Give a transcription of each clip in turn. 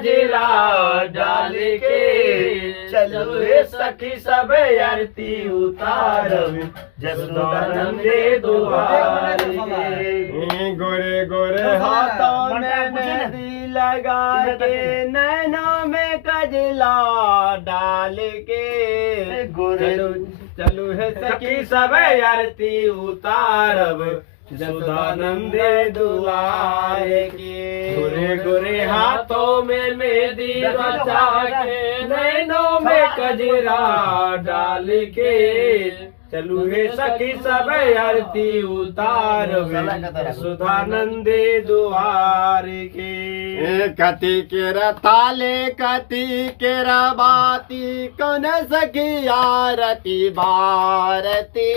कजरा डाल के चलो हे सखी सब आरती उतारब जसोदानंदे दुआर के। गोरे गोरे हाथों में मेहंदी लगा के नैनों में कजला डाल के चलो है सखी सब आरती उतारब जसोदानंदे दुआर के। गोरे गोरे हाथों में मेहंदी रचा के नैनों में कजरा डाल के चलू हे सखी सब आरती उतारब जसोदानंदे दुआर के। कति केरा ताले कति केरा बाती कौन सखी आरती भारती।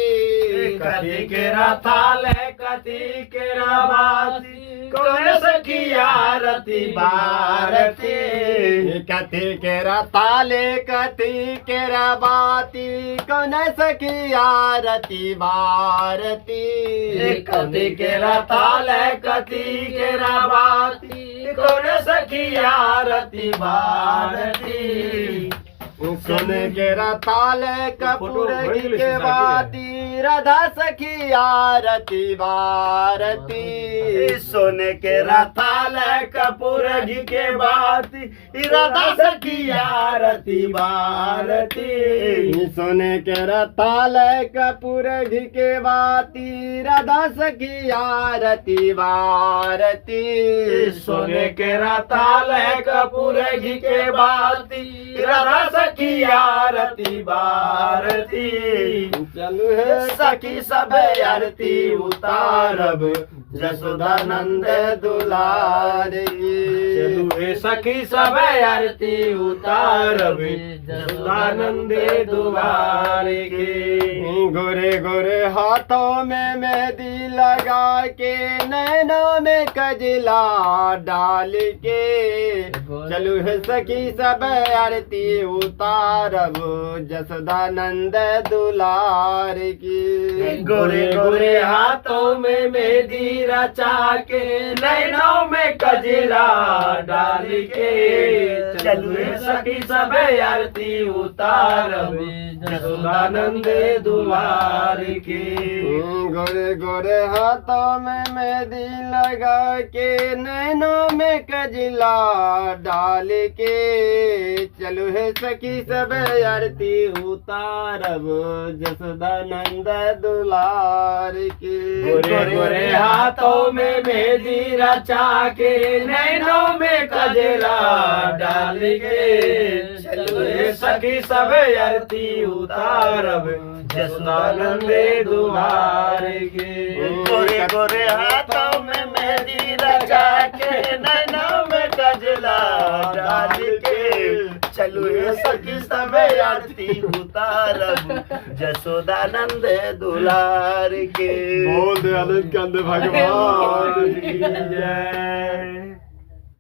कति केरा थाल है कति केरा बाती कौन सखी आरती भारती। कति केरा ताले कति केरा बाती कौन सखी आरती भारती। कति केरा थाल है कति केरा बाती कौन सखी आरती भारती। सुन केरा ताल कपूर के बाती राधा सखी आरती भारती। सुन केरा थाल कपूर के बाती राधा सखी आरती भारती। सुन केरा ताल कपूर के बाती राधा सखी आरती भारती। सुन केरा थाल कपूर के बाती राधा सखी आरती भारती। चलू है सखी सब आरती उतारब जसोदानंद दुलार की। चलू हे सखी सब आरती उतारब जसोदानंद दुलार के। गोरे गोरे हाथों में मेहंदी लगा के नैनों में कजला डाल के चलू है सखी सब आरती उतारब जसोदानंद दुलार की। गोरे गोरे हाथों में मेहंदी रचा के नैनों में कजरा डाल के चलू सखी सब आरती उतारब जसोदानंद दुलार के। गोरे गोरे हाथों में मेहंदी लगा के नैनों में कजला डाल के चलू है सखी सब आरती उतारब जसोदानंद दुलार की। गोरे गोरे हाथों में मेहंदी रचा के नैनों में कजरा डाल के चलो सखी सब आरती उतारब जसोदानंद दुलार के। गोरे गोरे हाथों में मेहंदी रचा के नैनों में कजला डाल के चलो सखी सब आरती उतारब जसोदानंद दुलार के। बोल दयानंद कंद भगवान की जय।